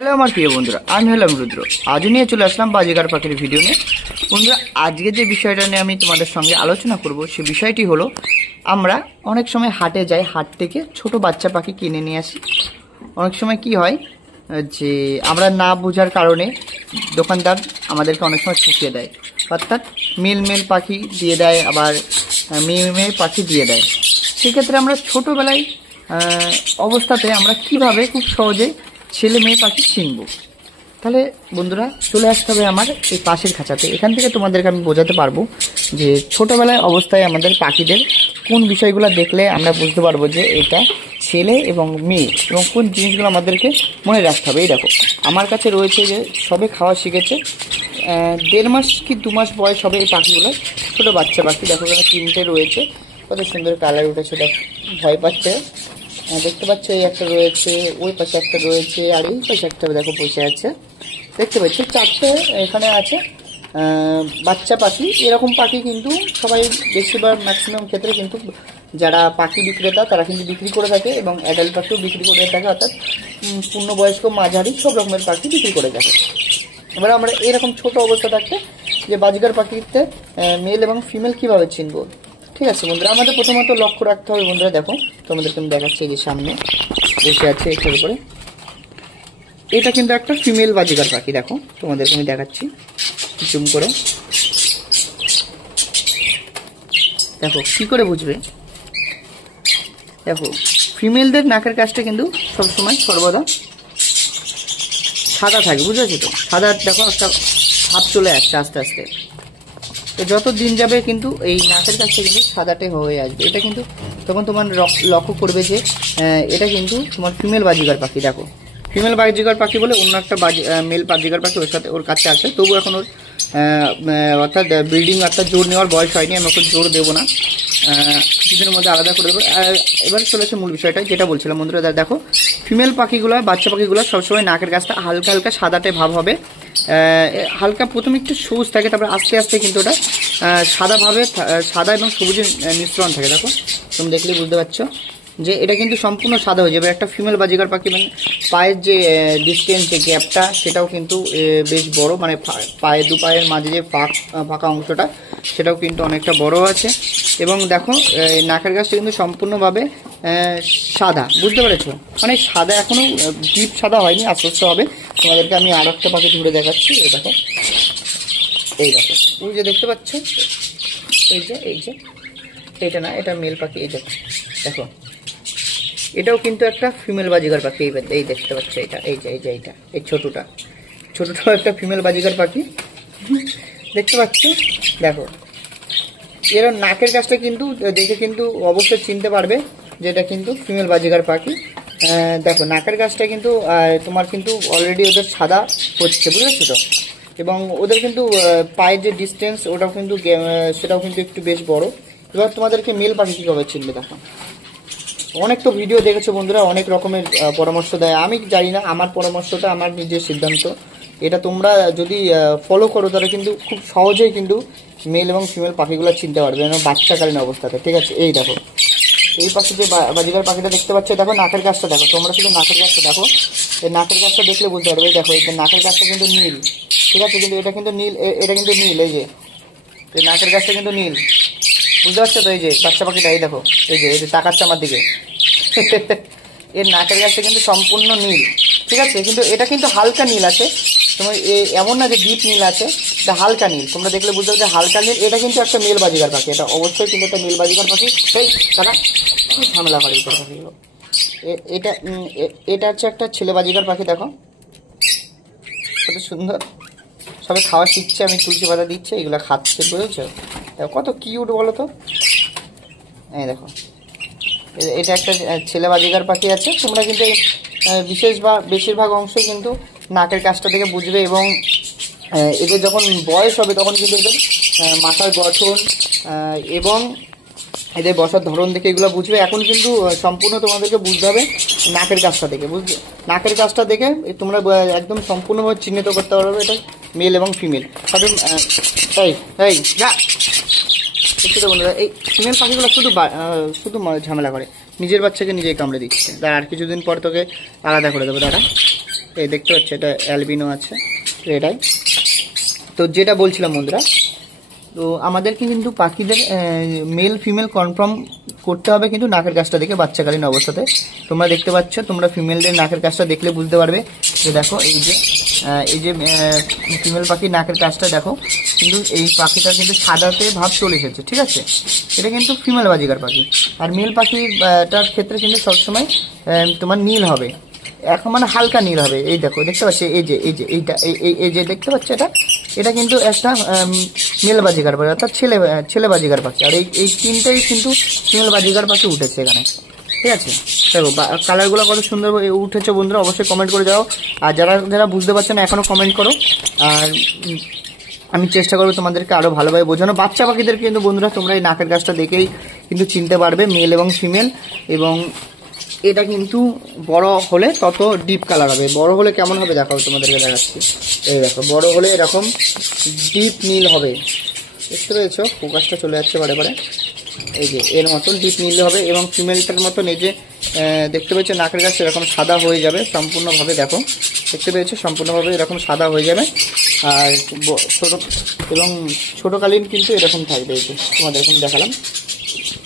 Hello আমার প্রিয় বন্ধুরা, আমি হলাম রুদ্র। আজও নিয়ে চলে আসলাম বাজিগার পাখির ভিডিও নিয়ে। বন্ধুরা, আজকে যে বিষয়টা নিয়ে আমি তোমাদের সঙ্গে আলোচনা করব সে বিষয়টি হলো, আমরা অনেক সময় হাটে যাই, হাট থেকে ছোট বাচ্চা পাখি কিনে নিয়ে আসি। অনেক সময় কি হয় যে আমরা না বোঝার কারণে দোকানদার আমাদেরকে অনেক সময় ঠকিয়ে দেয়, অর্থাৎ মেল পাখি দিয়ে দেয়, আবার মেয়ে পাখি দিয়ে দেয়। সেক্ষেত্রে আমরা ছোটোবেলায় অবস্থাতে আমরা কিভাবে খুব সহজে ছেলে মেয়ে পাখি চিনব। তাহলে বন্ধুরা, চলে আসতে হবে আমার এই পাশের খাঁচাতে। এখান থেকে তোমাদেরকে আমি বোঝাতে পারবো যে ছোটোবেলায় অবস্থায় আমাদের পাখিদের কোন বিষয়গুলো দেখলে আমরা বুঝতে পারবো যে এটা ছেলে এবং মেয়ে, এবং কোন জিনিসগুলো আমাদেরকে মনে রাখতে হবে। এই দেখো, আমার কাছে রয়েছে যে সবে খাওয়া শিখেছে, 1.5 মাস কি 2 মাস বয়স হবে এই পাখিগুলো। ছোটো বাচ্চা পাখি দেখো, এখানে 3টে রয়েছে, কত সুন্দর কালার উঠেছে। দেখো, ভয় পাচ্ছে, দেখতে পাচ্ছ, এই একটা রয়েছে, ওই পাশে একটা রয়েছে, আর এই পাশে একটা দেখো বসে আছে, দেখতে পাচ্ছ। 4টে এখানে আছে বাচ্চা পাখি। এরকম পাখি কিন্তু সবাই বেশিরভাগ ম্যাক্সিমাম ক্ষেত্রে কিন্তু যারা পাখি বিক্রেতা তারা কিন্তু বিক্রি করে থাকে, এবং অ্যাডাল্ট পাখিও বিক্রি করে থাকে, অর্থাৎ পূর্ণবয়স্ক মাঝারি সব রকমের পাখি বিক্রি করে থাকে। এবার আমরা এরকম ছোট অবস্থা থাকতে যে বাজিগার পাখিতে মেল এবং ফিমেল কিভাবে চিনবো। ঠিক আছে বন্ধুরা, আমাদের প্রথমত লক্ষ্য রাখতে হবে। বন্ধুরা দেখো, তোমাদেরকে আমি দেখাচ্ছি, যে সামনে বসে আছে এটার উপরে, এটা কিন্তু একটা ফিমেল বাজিগার পাখি। দেখো, তোমাদেরকে আমি দেখাচ্ছি জুম করে। দেখো কি করে বুঝবে। দেখো, ফিমেলদের নাকের কাছটা কিন্তু সবসময় সর্বদা সাদা থাকে, বুঝেছো তো? সাদা, দেখো একটা ভাব চলে আসছে আস্তে আস্তে। তো যত দিন যাবে কিন্তু এই নাকের কাছটা কিন্তু সাদাটে হয়ে আসবে। এটা কিন্তু তখন তোমার লক্ষ্য করবে যে এটা কিন্তু তোমার ফিমেল বাজিগার পাখি। দেখো, ফিমেল বাজিগার পাখি বলে অন্য একটা মেল বাজিগার পাখি ওর সাথে ওর কাছে আছে, তবু এখন ওর অর্থাৎ ব্রিডিং অর্থাৎ জোর নেওয়ার বয়স হয়নি। আমি ওকে জোর দেবো না, কিছুদিনের মধ্যে আলাদা করে দেবো। এবার চলেছে মূল বিষয়টা, যেটা বলছিলাম বন্ধুরা। দেখো, ফিমেল পাখিগুলো, বাচ্চা পাখিগুলো সবসময় নাকের কাছটা হালকা হালকা সাদাটে ভাব হবে। হালকা প্রথমে একটু সবুজ থাকে, তারপরে আস্তে আস্তে কিন্তু ওটা সাদাভাবে, সাদা এবং সবুজের মিশ্রণ থাকে। দেখো, তুমি দেখলেই বুঝতে পারছো যে এটা কিন্তু সম্পূর্ণ সাদা হয়ে যাবে। একটা ফিমেল বাজিগার পাখি মানে পায়ের যে ডিস্টেন্স, যে গ্যাপটা, সেটাও কিন্তু বেশ বড়, মানে দু পায়ের মাঝে যে ফাঁকা অংশটা, সেটাও কিন্তু অনেকটা বড় আছে। এবং দেখো, নাকের গাছটা কিন্তু সম্পূর্ণভাবে সাদা, বুঝতে পেরেছো? মানে সাদা, এখনো ডিপ সাদা হয়নি, আস্তে আস্তে হবে। তোমাদেরকে আমি আর একটা পাখি ঘুরে দেখাচ্ছি। এই দেখো, এই দেখো, ওই যে দেখতে পাচ্ছ, এই যে এটা না, এটা মেল পাখি। এই দেখো, এটাও কিন্তু একটা ফিমেল বাজিগার পাখি। এই দেখতে পাচ্ছ, এটা এইটা এই ছোটটাও একটা ফিমেল বাজিগার পাখি, দেখতে পাচ্ছ? দেখো, এর নাকের কাছটা কিন্তু দেখে কিন্তু অবশ্যই চিনতে পারবে যে এটা কিন্তু ফিমেল বাজিগার পাখি। দেখো, নাকের কাছটা কিন্তু তোমার কিন্তু অলরেডি ওদের সাদা হচ্ছে, বুঝেছো তো? এবং ওদের কিন্তু পায়ের যে ডিস্টেন্স, ওটাও কিন্তু সেটাও কিন্তু একটু বেশ বড়। এবার তোমাদেরকে মেল পাখি কীভাবে চিনবে। দেখো, অনেক তো ভিডিও দেখেছো বন্ধুরা, অনেক রকমের পরামর্শ দেয়। আমি জানি না, আমার পরামর্শটা আমার নিজের সিদ্ধান্ত। এটা তোমরা যদি ফলো করো তাহলে কিন্তু খুব সহজেই কিন্তু মেল এবং ফিমেল পাখিগুলো চিনতে পারবে, যেন বাচ্চাকালীন অবস্থাতে। ঠিক আছে, এই দেখো, এই পাশে যে বাজিগার পাখিটা দেখতে পাচ্ছ, দেখো নাকের গাছটা দেখো, তোমরা শুধু নাকের গাছটা দেখো। এই নাকের গাছটা দেখলে বুঝতে পারবে। দেখো, এই নাকের গাছটা কিন্তু নীল, ঠিক আছে? কিন্তু এটা কিন্তু নীল, এটা কিন্তু নীল। এই যে নাকের গাছটা কিন্তু নীল, বুঝতে পারছো তো? এই যে বাচ্চা পাখিটা, এই দেখো, এই যে তাকাচ্ছে আমার দিকে, এর নাকের গাছটা কিন্তু সম্পূর্ণ নীল, ঠিক আছে? কিন্তু এটা কিন্তু হালকা নীল আছে, তোমার এমন না যে ডিপ নীল আছে, এটা হালকা নীল। তোমরা দেখলে বুঝতে পারছো হালকা নীল। এটা কিন্তু একটা মেল বাজিগার পাখি, এটা অবশ্যই কিন্তু একটা মেল বাজিগার পাখি। এই দাদা, খুব ঝামেলা করে এই পাখিগুলো। এটা হচ্ছে একটা ছেলে বাজিগার পাখি। দেখো, কত সুন্দর, সবে খাওয়া শিখছে, আমি তুলসী পাতা দিচ্ছে, এগুলো খাচ্ছে, বুঝেছো? কত কিউট বলো তো। এই দেখো, এটা একটা ছেলে বাজিগার পাখি আছে। তোমরা কিন্তু বিশেষ বা বেশিরভাগ অংশই কিন্তু নাকের কাছটা থেকে বুঝবে, এবং এদের যখন বয়স হবে তখন কিন্তু এদের মাথার গঠন এবং এদের বসার ধরন দেখে এগুলো বুঝবে। এখন কিন্তু সম্পূর্ণ তোমাদেরকে বুঝতে হবে নাকের কাছটা দেখে, বুঝবে? নাকের কাছটা দেখে তোমরা একদম সম্পূর্ণভাবে চিহ্নিত করতে পারবে এটা মেল এবং ফিমেল। তবে এই যা দেখতে বন্ধুরা, এই ফিমেল পাখিগুলো শুধু ঝামেলা করে, নিজের বাচ্চাকে নিজেই কামড়ে দিচ্ছে। আর কিছুদিন পর তোকে আলাদা করে দেবো। দাঁড়া, এই দেখতে পাচ্ছ এটা অ্যালবিনো আছে, রেড আই। তো যেটা বলছিলাম বন্ধুরা, তো আমাদেরকে কিন্তু পাখিদের মেল ফিমেল কনফার্ম করতে হবে কিন্তু নাকের কাছটা দেখে বাচ্চাকালীন অবস্থাতে। তোমরা দেখতে পাচ্ছ, তোমরা ফিমেলদের নাকের কাছটা দেখলে বুঝতে পারবে যে দেখো এই যে ফিমেল পাখির নাকের কাছটা দেখো, কিন্তু এই পাখিটা কিন্তু সাদাতে ভাব চলে এসেছে, ঠিক আছে। এটা কিন্তু ফিমেল বাজিকার পাখি। আর মেল পাখিটার ক্ষেত্রে কিন্তু সবসময় তোমার নীল হবে, এখন মানে হালকা নীল হবে। এই দেখো দেখতে পাচ্ছ, এইটা এই যে দেখতে পাচ্ছ, এটা কিন্তু একটা মেল বাজিকার পাখি, অর্থাৎ ছেলে বাজিকার পাখি। আর এই তিনটাই কিন্তু ফিমেল বাজিকার পাখি উঠেছে এখানে, ঠিক আছে। দেখো কালারগুলো কত সুন্দর উঠেছে বন্ধুরা, অবশ্যই কমেন্ট করে যাও। আর যারা বুঝতে পারছো না এখনও কমেন্ট করো। আর আমি চেষ্টা করবো তোমাদেরকে আরও ভালোভাবে বোঝানো। বাচ্চা পাখিদের কিন্তু বন্ধুরা তোমরা এই নাকের কাছটা দেখেই কিন্তু চিনতে পারবে মেল এবং ফিমেল। এবং এটা কিন্তু বড় হলে তত ডিপ কালার হবে। বড় হলে কেমন হবে দেখাও, তোমাদেরকে দেখাচ্ছি। এই দেখো, বড় হলে এরকম ডিপ নীল হবে, দেখতে পেয়েছো? ফোকাসটা চলে যাচ্ছে বারে বারে। এই যে এর মতন ডিপ নীল হবে। এবং ফিমেলটার মতন এই যে দেখতে পেয়েছো নাকের কাছে এরকম সাদা হয়ে যাবে সম্পূর্ণভাবে। দেখো দেখতে পেয়েছো, সম্পূর্ণভাবে এরকম সাদা হয়ে যাবে। আর এবং ছোটোকালীন কিন্তু এরকম থাকবে। এই যে তোমাদের এখন দেখালাম।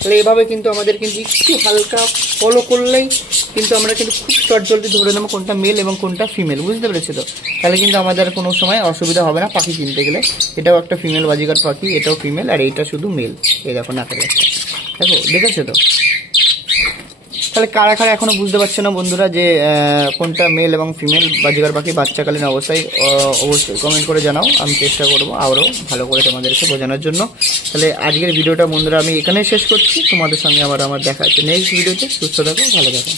তাহলে এভাবে কিন্তু আমাদের কিন্তু একটু হালকা ফলো করলেই কিন্তু আমরা কিন্তু খুব শর্ট জলদি ধরে নেবো কোনটা মেল এবং কোনটা ফিমেল, বুঝতে পেরেছো তো? তাহলে কিন্তু আমাদের কোনো সময় অসুবিধা হবে না পাখি কিনতে গেলে। এটাও একটা ফিমেল বাজিকার পাখি, এটাও ফিমেল, আর এইটা শুধু মেল। এই দেখো নাকের কাছে, দেখো দেখেছো তো? তাহলে কারা কারা এখনো বুঝতে পারছে না বন্ধুরা যে কোনটা মেল এবং ফিমেল বাজিকার পাখি বাচ্চাকালীন অবস্থায়, অবশ্যই কমেন্ট করে জানাও। আমি চেষ্টা করবো আরও ভালো করে তোমাদেরকে বোঝানোর জন্য। তাহলে আজকের ভিডিওটা বন্ধুরা আমি এখানেই শেষ করছি। তোমাদের সঙ্গে আমার দেখা হচ্ছে নেক্সট ভিডিওতে। সুস্থ থাকো, ভালো থাকো।